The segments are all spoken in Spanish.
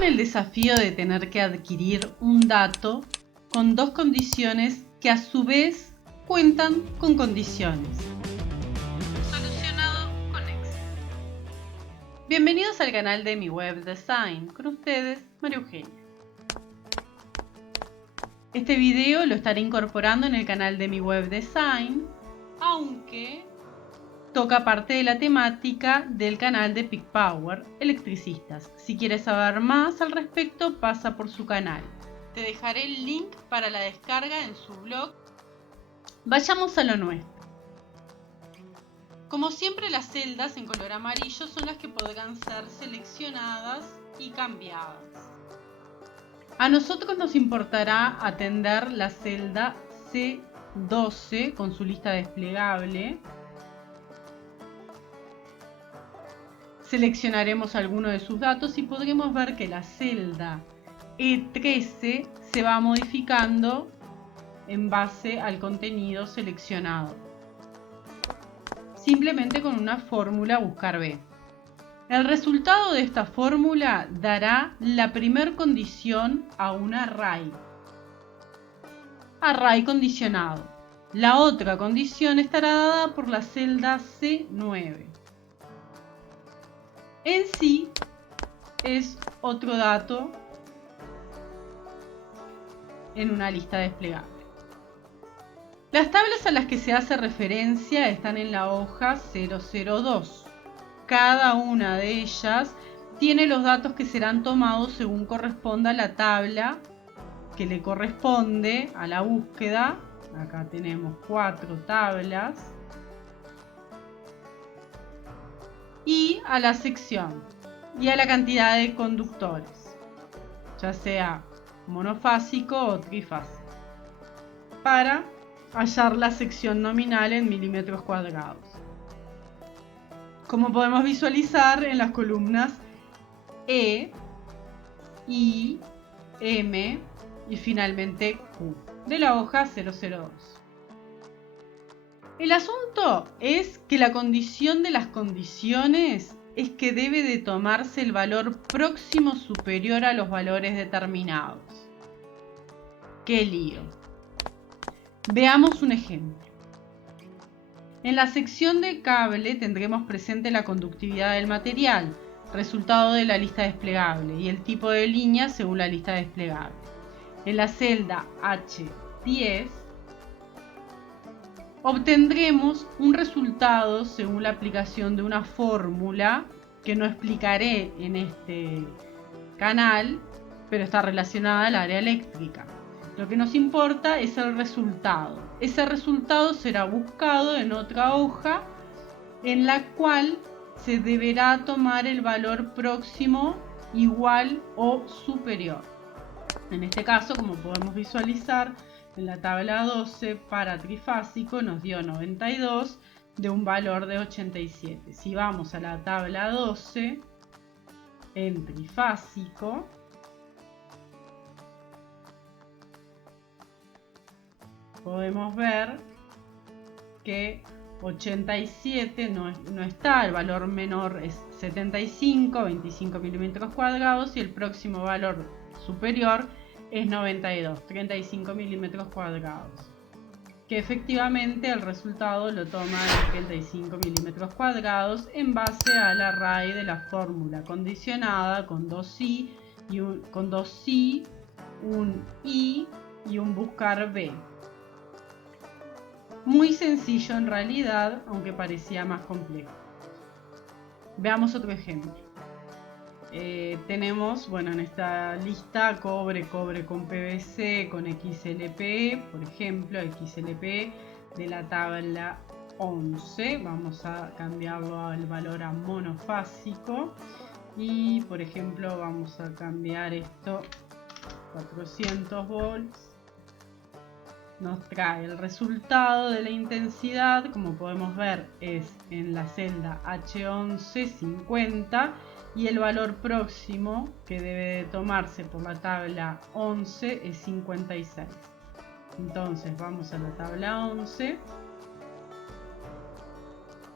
con el desafío de tener que adquirir un dato con dos condiciones que a su vez cuentan con condiciones. Solucionado con Excel. Bienvenidos al canal de Mi Web Design. Con ustedes, María Eugenia. Este video lo estaré incorporando en el canal de Mi Web Design, aunque toca parte de la temática del canal de Peak Power, Electricistas. Si quieres saber más al respecto, pasa por su canal. Te dejaré el link para la descarga en su blog. Vayamos a lo nuestro. Como siempre, las celdas en color amarillo son las que podrán ser seleccionadas y cambiadas. A nosotros nos importará atender la celda C12 con su lista desplegable. Seleccionaremos alguno de sus datos y podremos ver que la celda E13 se va modificando en base al contenido seleccionado. Simplemente con una fórmula buscar B. El resultado de esta fórmula dará la primer condición a un array. Array condicionado. La otra condición estará dada por la celda C9. En sí es otro dato en una lista desplegable. Las tablas a las que se hace referencia están en la hoja 002. Cada una de ellas tiene los datos que serán tomados según corresponda a la tabla que le corresponde a la búsqueda. Acá tenemos 4 tablas. Y a la sección y a la cantidad de conductores, ya sea monofásico o trifásico, para hallar la sección nominal en milímetros cuadrados. Como podemos visualizar en las columnas E, I, M y finalmente Q de la hoja 002. El asunto es que la condición de las condiciones es que debe de tomarse el valor próximo superior a los valores determinados. ¡Qué lío! Veamos un ejemplo. En la sección de cable tendremos presente la conductividad del material, resultado de la lista desplegable, y el tipo de línea según la lista desplegable. En la celda H10 obtendremos un resultado según la aplicación de una fórmula que no explicaré en este canal, pero está relacionada al área eléctrica. Lo que nos importa es el resultado. Ese resultado será buscado en otra hoja en la cual se deberá tomar el valor próximo igual o superior. En este caso, como podemos visualizar, en la tabla 12 para trifásico nos dio 92 de un valor de 87. Si vamos a la tabla 12 en trifásico, podemos ver que 87 no está, el valor menor es 75, 25 milímetros cuadrados y el próximo valor superior es 92, 35 milímetros cuadrados, que efectivamente el resultado lo toma de 35 milímetros cuadrados en base al array de la fórmula condicionada con dos I, un I y un buscar B. Muy sencillo en realidad, aunque parecía más complejo. Veamos otro ejemplo. Tenemos, en esta lista cobre con PVC, con XLP, por ejemplo, XLP de la tabla 11. Vamos a cambiarlo al valor a monofásico y, por ejemplo, vamos a cambiar esto 400 volts. Nos trae el resultado de la intensidad, como podemos ver, es en la celda H11 50 y el valor próximo que debe de tomarse por la tabla 11 es 56. Entonces vamos a la tabla 11,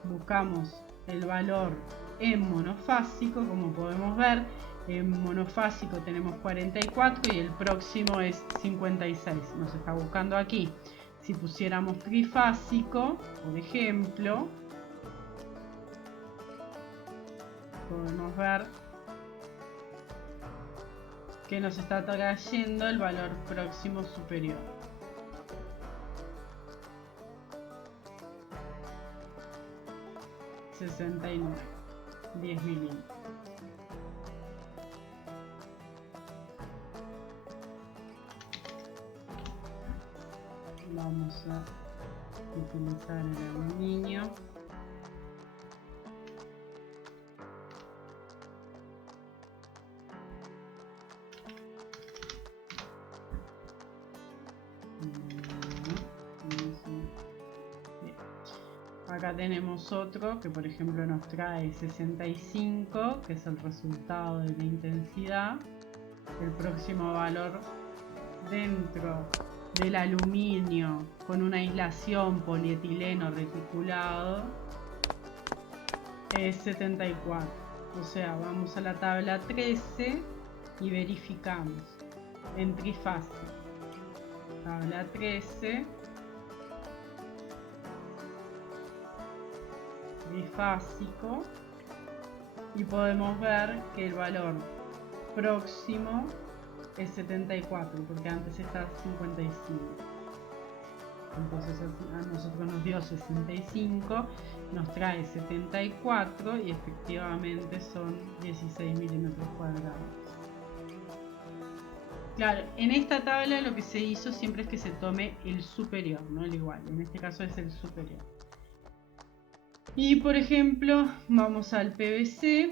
buscamos el valor en monofásico, como podemos ver En monofásico tenemos 44 y el próximo es 56. Nos está buscando aquí. Si pusiéramos trifásico, por ejemplo, podemos ver que nos está trayendo el valor próximo superior. $69, 10 milímetros. Vamos a utilizar el aluminio. Acá tenemos otro que por ejemplo nos trae 65, que es el resultado de la intensidad. El próximo valor dentro del aluminio con una aislación polietileno reticulado es 74. O sea, vamos a la tabla 13 y verificamos en trifásico. Tabla 13. Trifásico. Y podemos ver que el valor próximo es 74, porque antes está 55. Entonces a nosotros nos dio 65, nos trae 74 y efectivamente son 16 milímetros cuadrados. Claro, en esta tabla lo que se hizo siempre es que se tome el superior, no el igual. En este caso es el superior. Y por ejemplo, vamos al PVC.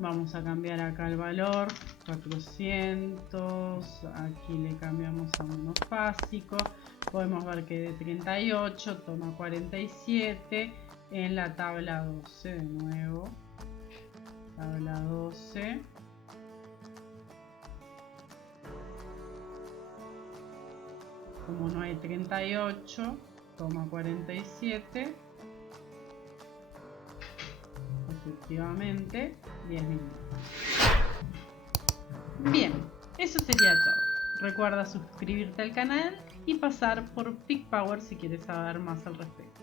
Vamos a cambiar acá el valor, 400, aquí le cambiamos a monofásico, podemos ver que de 38 toma 47, en la tabla 12 de nuevo, tabla 12, como no hay 38, toma 47, efectivamente 10 minutos. Bien, eso sería todo. Recuerda suscribirte al canal y pasar por PicPower si quieres saber más al respecto.